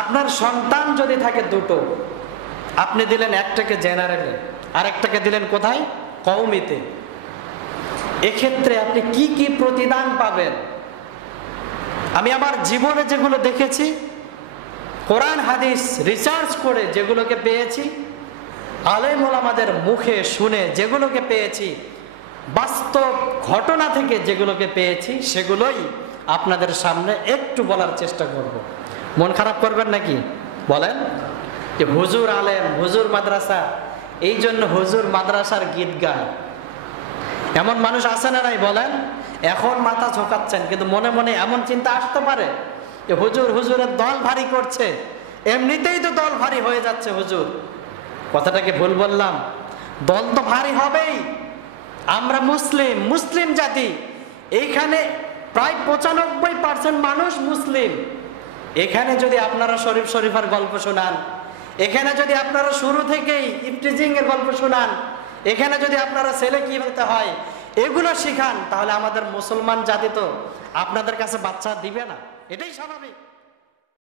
আপনার সন্তান যদি থাকে দুটো, আপনি দিলেন একটাকে জেনারেলে, আরেকটাকে দিলেন কোথায়? কওমিতে। এক্ষেত্রে আপনি কি কি প্রতিদান পাবেন? আমি আমার জীবনে যেগুলো দেখেছি, কোরআন হাদিস রিসার্চ করে যেগুলোকে পেয়েছি, আলেম ওলামাদের মুখে শুনে যেগুলোকে পেয়েছি, বাস্তব ঘটনা থেকে যেগুলোকে পেয়েছি, সেগুলোই আপনাদের সামনে একটু বলার চেষ্টা করব। মন খারাপ করবেন নাকি? বলেন যে হুজুর আলেম, হুজুর মাদ্রাসা, এই জন্য হুজুর মাদ্রাসার গীত গায়। এমন মানুষ আছে না নাই বলেন? এখন মাথা ঝোঁকাচ্ছেন, কিন্তু মনে মনে এমন চিন্তা আসতে পারে যে হুজুর, হুজুরের দল ভারী করছে, এমনিতেই তো দল ভারী হয়ে যাচ্ছে হুজুর। কথাটাকে ভুল বললাম? দল তো ভারী হবেই। আমরা মুসলিম, মুসলিম জাতি, এইখানে প্রায় 95% মানুষ মুসলিম। এখানে যদি আপনারা শরীফ শরীফার গল্প শোনান, এখানে যদি আপনারা শুরু থেকেই ইফটিজিং এর গল্প শোনান, এখানে যদি আপনারা ছেলে কি হতে হয় এগুলো শিখান, তাহলে আমাদের মুসলমান জাতি তো আপনাদের কাছে বাচ্চা দিবে না, এটাই স্বাভাবিক।